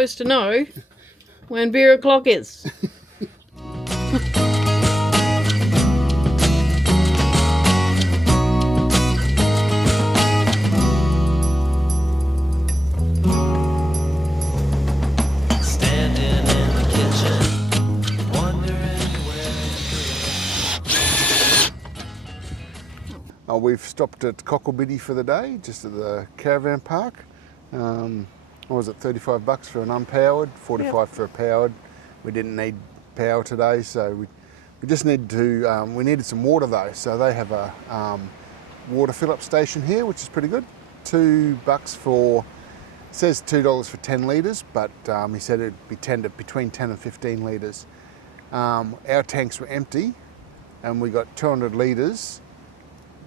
supposed to know when beer o'clock is. We've stopped at Cocklebiddy for the day, just at the caravan park. What was it, $35 for an unpowered, $45 for a powered. We didn't need power today, so we just needed to, we needed some water though. So they have a water fill-up station here, which is pretty good. $2 for, it says $2 for 10 litres, but he said it'd be between 10 and 15 litres. Our tanks were empty and we got 200 litres.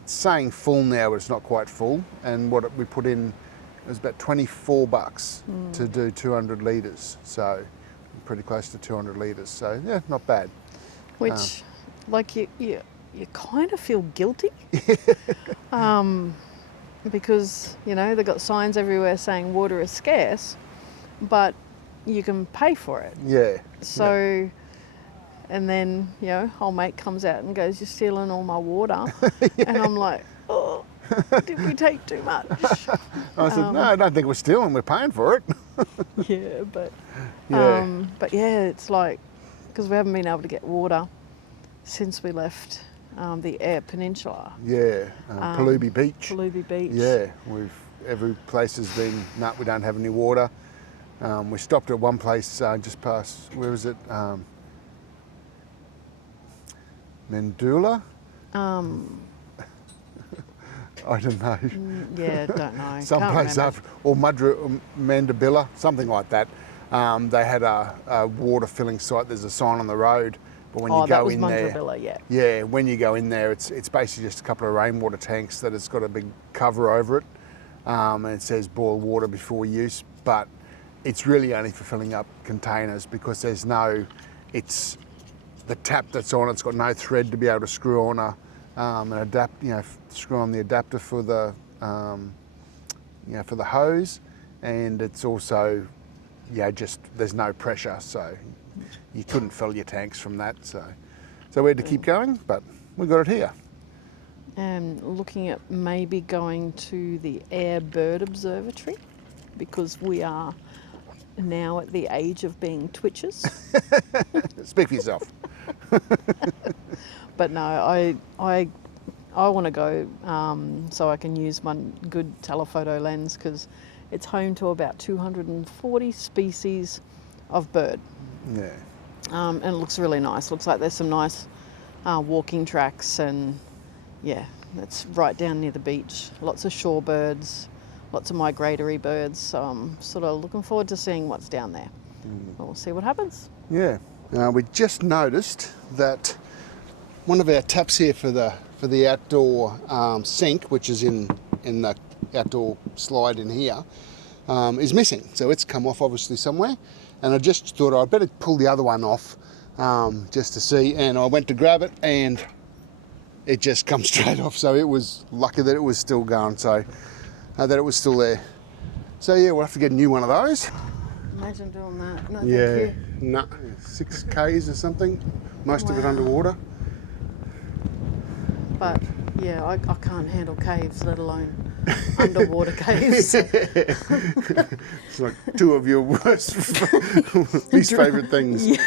It's saying full now, but it's not quite full. And what we put in was about $24 to do 200 litres. So pretty close to 200 litres. So yeah, not bad. Which, like you kind of feel guilty. Because, you know, they've got signs everywhere saying water is scarce, but you can pay for it. Yeah. So, yeah. And then, you know, old mate comes out and goes, "You're stealing all my water." Yeah. And I'm like, "Oh, did we take too much?" I said, "No, I don't think we're stealing, we're paying for it." Yeah, but yeah, it's like, because we haven't been able to get water since we left the Eyre Peninsula. Yeah, Palubi Beach. Palubi Beach. Yeah, every place has been, no, we don't have any water. We stopped at one place just past, where was it? Mandula? I don't know. Yeah, don't know. Someplace up, or Mandabilla, something like that. They had a water filling site. There's a sign on the road, but when you go in there, yeah, when you go in there, it's basically just a couple of rainwater tanks that it's got a big cover over it, and it says boil water before use. But it's really only for filling up containers because there's no, it's the tap that's on. It's got no thread to be able to screw on an screw on the adapter for the for the hose, and it's also just there's no pressure, so you couldn't fill your tanks from that. So we had to keep going, but we got it here. And looking at maybe going to the Eyre Bird Observatory, because we are now at the age of being twitchers. Speak for yourself. But no, I want to go so I can use my good telephoto lens, because it's home to about 240 species of bird. Yeah. And it looks really nice. Looks like there's some nice walking tracks, and yeah, it's right down near the beach. Lots of shorebirds, lots of migratory birds. So I'm sort of looking forward to seeing what's down there. We'll see what happens. Yeah. We just noticed that one of our taps here for the outdoor sink, which is in the outdoor slide in here, is missing. So it's come off obviously somewhere, and I just thought I'd better pull the other one off just to see. And I went to grab it, and it just comes straight off. So it was lucky that it was still going. So that it was still there. So yeah, we'll have to get a new one of those. Imagine doing that. No, yeah, thank you. No, 6 Ks or something. Most of it underwater. But yeah, I can't handle caves, let alone underwater caves. It's like 2 of your worst, least favourite things. Yeah.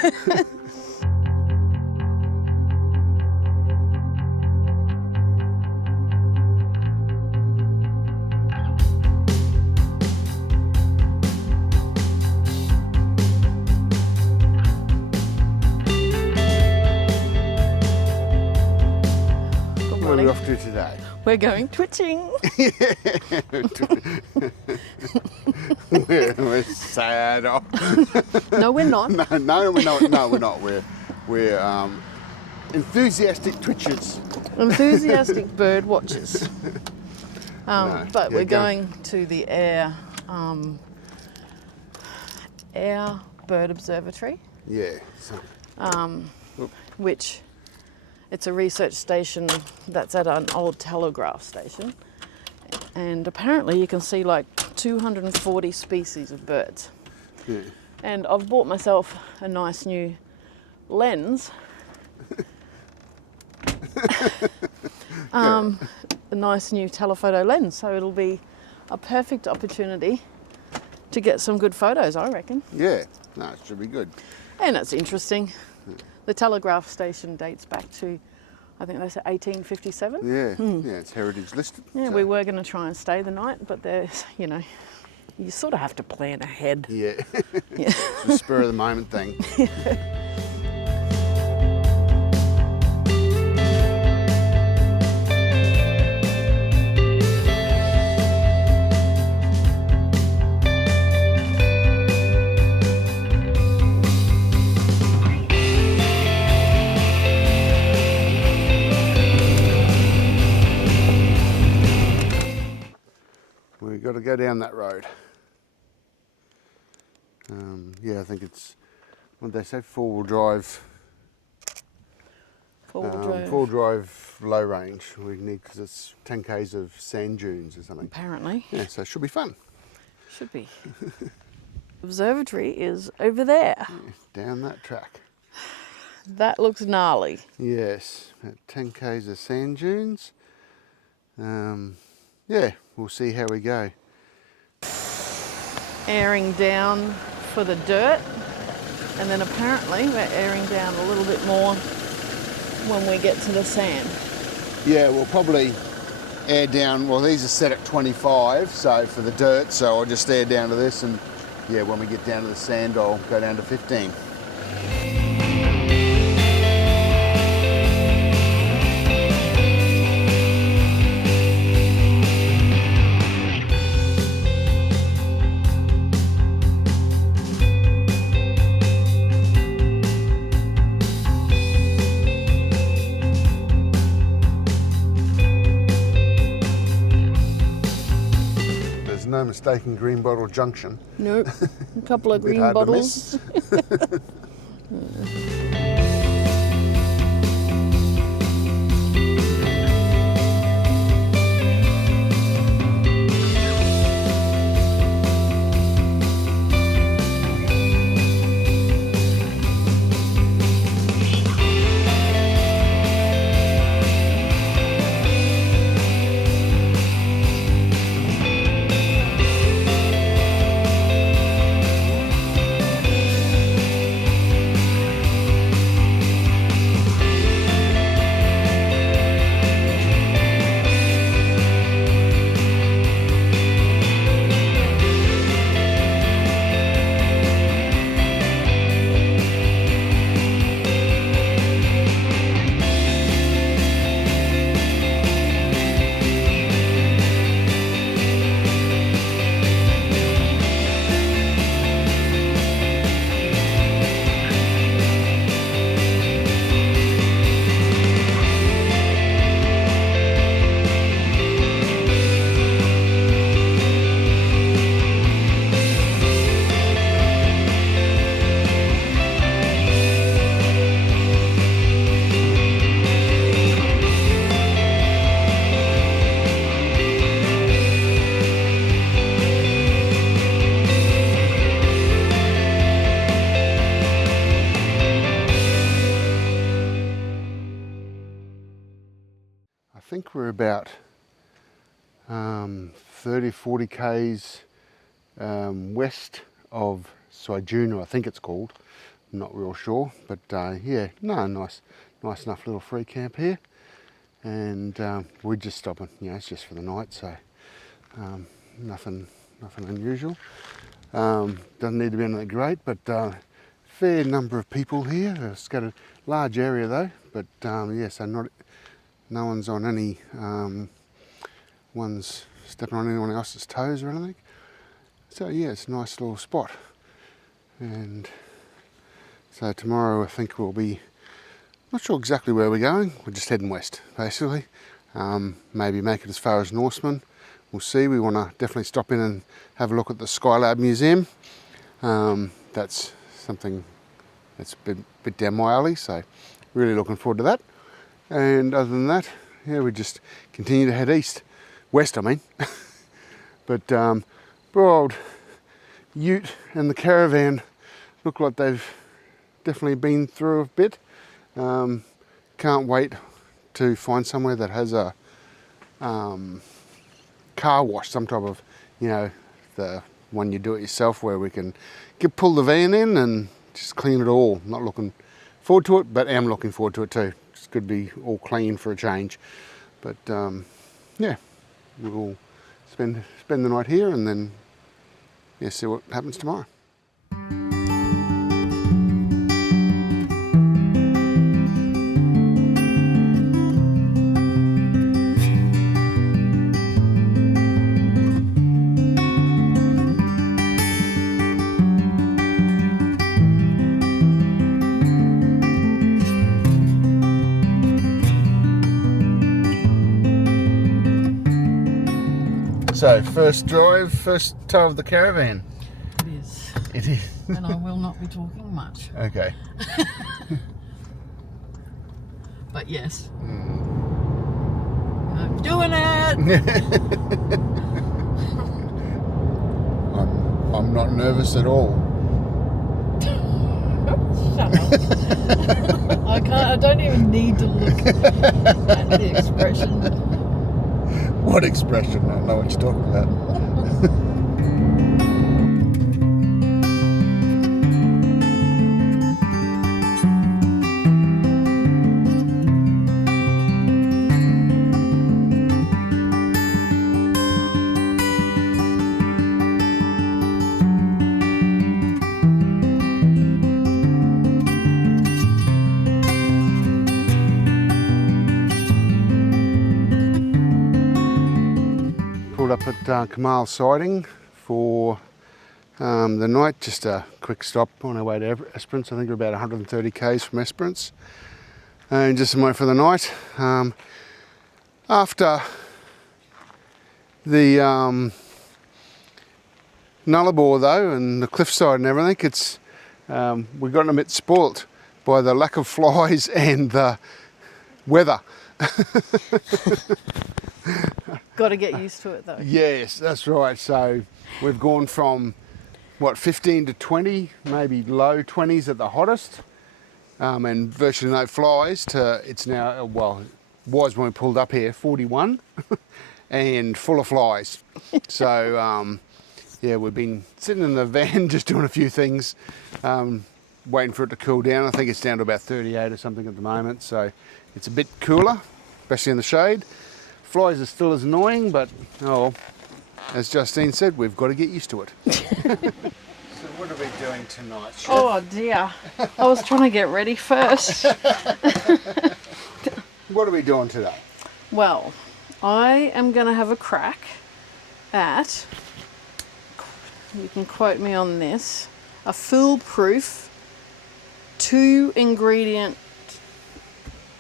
What are we off to today? We're going twitching. we're sad. No, we're not. No, we're not. We're enthusiastic twitchers. Enthusiastic bird watchers. But we're going to the Eyre Bird Observatory. Yeah. Which it's a research station that's at an old telegraph station, and apparently you can see like 240 species of birds. Yeah. And I've bought myself a nice new lens. A nice new telephoto lens, so it'll be a perfect opportunity to get some good photos, I reckon. Yeah, no, it should be good. And it's interesting. The telegraph station dates back to, I think they said 1857. Yeah, yeah, it's heritage listed. Yeah, so. we were going to try and stay the night, but there's, you know, you sort of have to plan ahead. Yeah, Yeah. it's a spur of the moment thing. We've got to go down that road. Yeah, I think it's, what did they say, four-wheel drive. Four-wheel drive. Four-wheel drive low range we need because it's 10 k's of sand dunes or something. Apparently. Yeah, so it should be fun. Should be. Observatory is over there. Yeah, down that track. That looks gnarly. Yes, about 10 k's of sand dunes. Yeah, we'll see how we go. Airing down for the dirt, and then apparently we're airing down a little bit more when we get to the sand. Yeah, we'll probably air down, well these are set at 25, so for the dirt, so I'll just air down to this, and yeah, when we get down to the sand I'll go down to 15. No mistaking Green Bottle Junction. Nope. A couple of Bit green hard to bottles. I think we're about 30, 40 k's west of Siding, I think it's called. I'm not real sure, but yeah, no, nice enough little free camp here. And we're just stopping, you know, it's just for the night, so nothing unusual. Doesn't need to be anything great, but fair number of people here. It's got a large area though, but yeah, so no one's on any one's stepping on anyone else's toes or anything. So yeah, it's a nice little spot. And so tomorrow I think we'll be, not sure exactly where we're going, we're just heading west basically. Maybe make it as far as Norseman. We'll see. We want to definitely stop in and have a look at the Skylab Museum. That's something that's a bit down my alley, so really looking forward to that. And other than that, yeah, we just continue to head west I mean. But poor old ute and the caravan look like they've definitely been through a bit. Can't wait to find somewhere that has a car wash, some type of, you know, the one you do it yourself, where we can pull the van in and just clean it all. Not looking forward to it, but am looking forward to it too. It's good to be all clean for a change. But yeah, we'll spend the night here and then see what happens tomorrow. So, first drive, first tow of the caravan. It is. It is. And I will not be talking much. Okay. But yes. I'm doing it! I'm not nervous at all. Shut up. I don't even need to look at the expression. What expression? I don't know what you're talking about. Up at Kumarl Siding for the night. Just a quick stop on our way to Esperance. I think we're about 130 k's from Esperance, and just wait for the night. After the Nullarbor though, and the cliffside and everything, it's we've gotten a bit spoilt by the lack of flies and the weather. Got to get used to it though. Yes, that's right. So we've gone from what, 15 to 20, maybe low 20s at the hottest, and virtually no flies, to it's now, well, it was when we pulled up here, 41 and full of flies. So yeah, we've been sitting in the van just doing a few things, waiting for it to cool down. I think it's down to about 38 or something at the moment, so it's a bit cooler, especially in the shade. Flies are still as annoying, but oh, as Justine said, we've got to get used to it. So what are we doing tonight, Chef? Oh dear, I was trying to get ready first. What are we doing today? Well, I am going to have a crack at, you can quote me on this, a foolproof 2-ingredient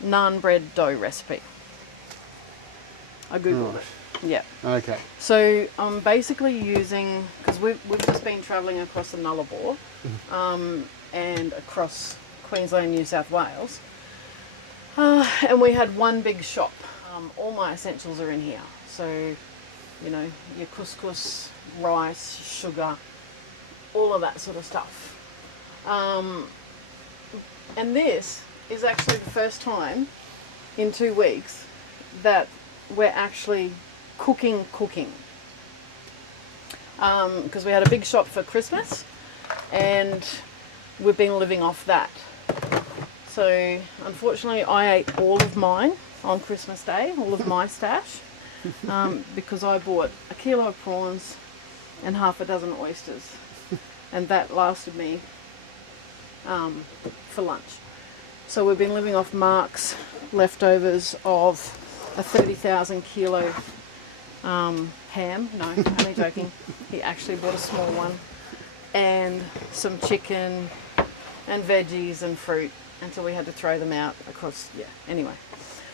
naan bread dough recipe. I googled it. Yeah. Okay. So I'm basically using, because we've just been travelling across the Nullarbor and across Queensland, New South Wales, and we had one big shop. All my essentials are in here. So, you know, your couscous, rice, sugar, all of that sort of stuff. And this is actually the first time in 2 weeks that we're actually cooking. Because we had a big shop for Christmas and we've been living off that. So unfortunately I ate all of mine on Christmas Day, all of my stash, because I bought a kilo of prawns and half a dozen oysters, and that lasted me for lunch. So we've been living off Mark's leftovers of a 30,000 kilo ham. No, only joking. He actually bought a small one, and some chicken and veggies and fruit until we had to throw them out across. Yeah, anyway.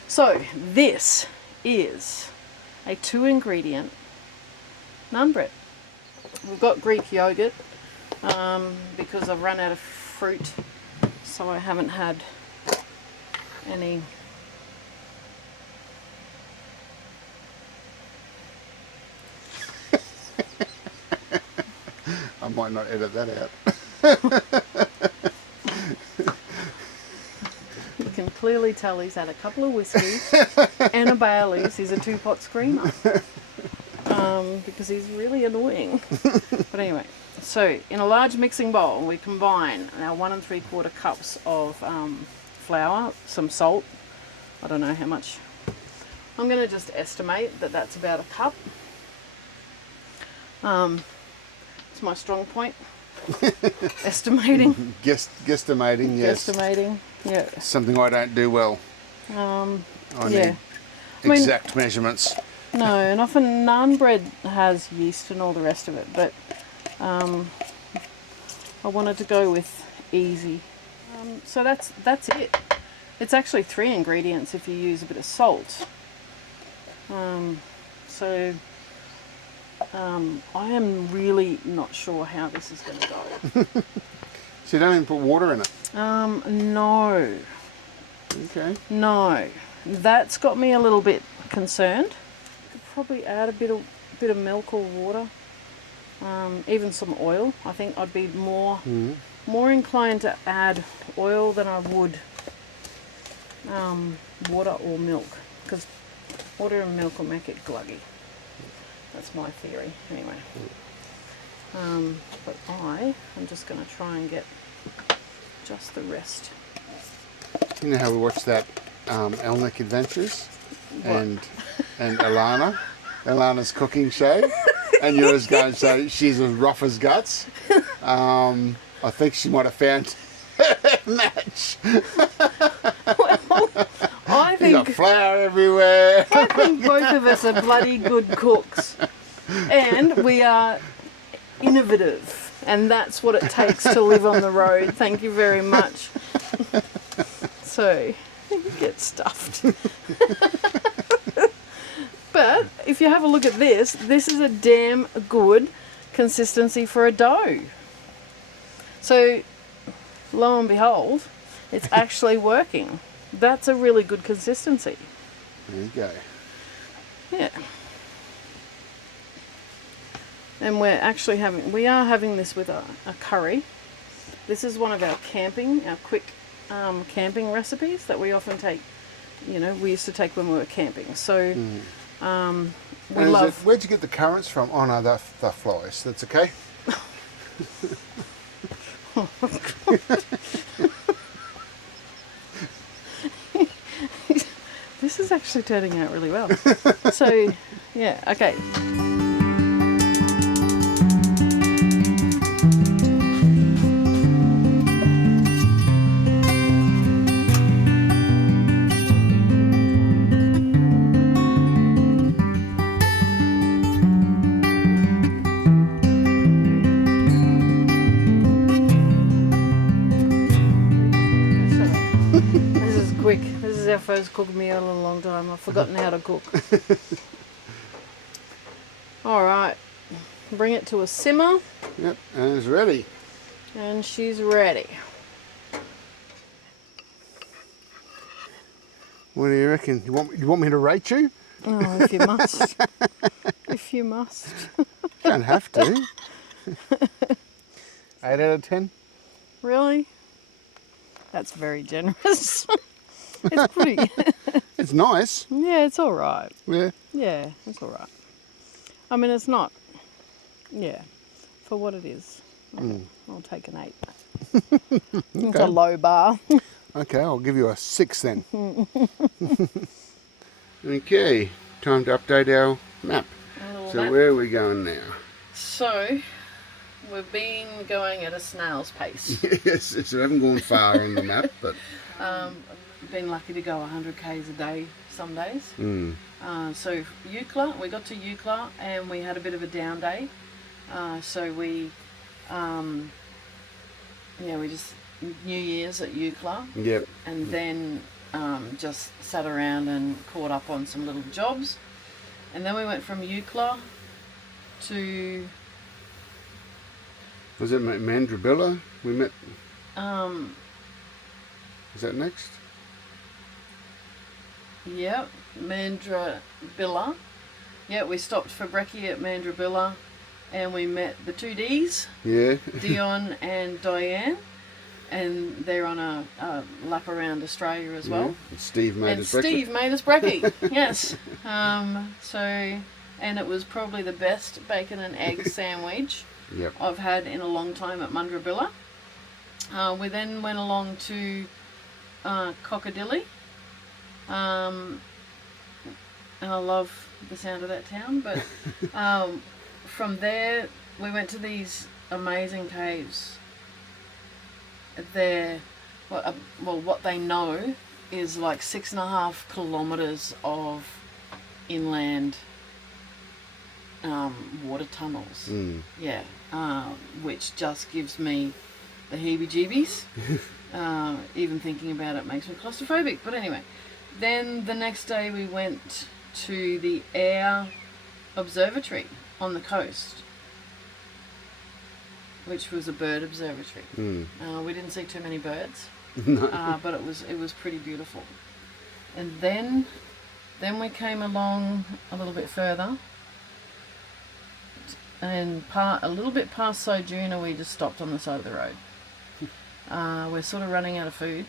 So this is a 2-ingredient naan bread. We've got Greek yogurt because I've run out of fruit, so I haven't had any. might not edit that out. You can clearly tell he's had a couple of whiskies and a Bailey's. He's a 2-pot screamer. Because he's really annoying. But anyway, so in a large mixing bowl, we combine our 1 3/4 cups of flour, some salt. I don't know how much. I'm going to just estimate that that's about a cup. It's my strong point. Estimating. Guesstimating, yes. Guesstimating, yeah. Something I don't do well. I need exact measurements. No, and often naan bread has yeast and all the rest of it, but I wanted to go with easy. So that's it. It's actually 3 ingredients if you use a bit of salt. I am really not sure how this is going to go. So you don't even put water in it? No. Okay. No. That's got me a little bit concerned. Could probably add a bit of milk or water. Even some oil. I think I'd be more inclined to add oil than I would water or milk, because water and milk will make it gluggy. That's my theory, anyway. But I'm just going to try and get just the rest. You know how we watched that Elnick Adventures? What? And Alana's cooking show, and you were just going to say she's as rough as guts. I think she might have found a match. Well, I think you got flour everywhere. I think both of us are bloody good cooks, and we are innovative, and that's what it takes to live on the road. Thank you very much. So, get stuffed. But if you have a look at this is a damn good consistency for a dough. So, lo and behold, it's actually working. That's a really good consistency. There you go. Yeah. And we are having this with a curry. This is one of our quick camping recipes that we often take. You know, we used to take when we were camping. So, we love. Where'd you get the currants from? Oh no, they're flies. That's okay. This is actually turning out really well. So, yeah, okay. This is quick. This is our first cooked meal in a long time. I've forgotten how to cook. All right, bring it to a simmer. Yep, and it's ready. And she's ready. What do you reckon? You want me to rate you? Oh, if you must. If you must. Don't have to. 8 out of 10. Really? That's very generous. It's pretty. It's nice. Yeah, it's all right. Yeah. Yeah, it's all right. I mean, it's not. Yeah, for what it is, I'll take an 8. It's a low bar. Okay, I'll give you a 6 then. Okay, time to update our map. So where are we going now? So, we've been going at a snail's pace. Yes, so we haven't gone far on the map, but... Been lucky to go 100 k's a day some days. So Eucla, we got to Eucla and we had a bit of a down day. So we just New Year's at Eucla. Yep. And then just sat around and caught up on some little jobs. And then we went from Eucla to... Was it Mandrabilla? We met... Is that next? Yep, Mandrabilla. Yeah, we stopped for brekkie at Mandrabilla. and we met the two Ds, Yeah. Dion and Diane, and they're on a lap around Australia as well. And Steve made us breakfast. Steve made us brekkie, yes. And it was probably the best bacon and egg sandwich Yep. I've had in a long time at Mundrabilla. We then went along to Cocklebiddy. And I love the sound of that town, but from there we went to these amazing caves. They're, what they know is like 6.5 kilometres of inland water tunnels. Yeah, which just gives me the heebie-jeebies. Even thinking about it makes me claustrophobic. But anyway, then the next day we went to the Eyre Observatory on the coast, which was a bird observatory. We didn't see too many birds, but it was pretty beautiful. And then we came along a little bit further, and a little bit past Sojuna, we just stopped on the side of the road. We're sort of running out of food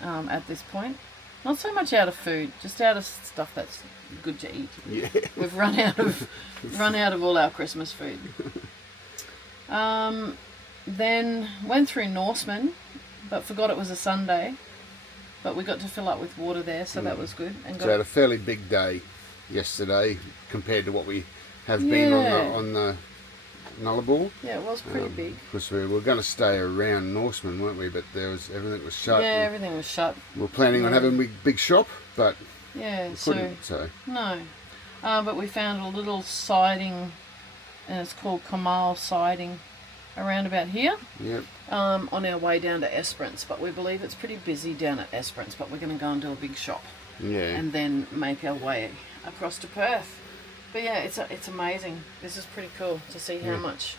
at this point. Not so much out of food, just out of stuff that's good to eat. Yeah. We've run out of all our Christmas food. Then went through Norseman, but forgot it was a Sunday. But we got to fill up with water there, so that was good. And So had a fairly big day yesterday compared to what we have been on the Nullarbor. Yeah, it was pretty big. Because we were going to stay around Norseman, weren't we? But everything was shut. Yeah, everything was shut. We were planning on having a big shop, but yeah, we couldn't. So no, but we found a little siding, and it's called Kumarl Siding, around about here. Yep. On our way down to Esperance, but we believe it's pretty busy down at Esperance. But we're going to go and do a big shop. Yeah. And then make our way across to Perth. But yeah, it's amazing. This is pretty cool to see how much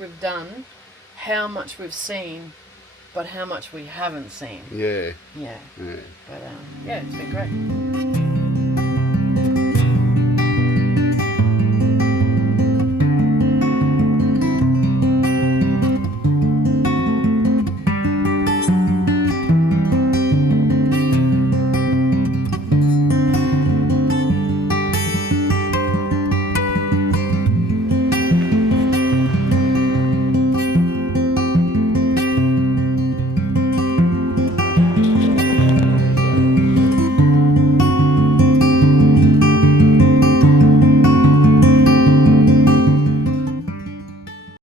we've done, how much we've seen, but how much we haven't seen. Yeah. Yeah. Yeah. But yeah, it's been great.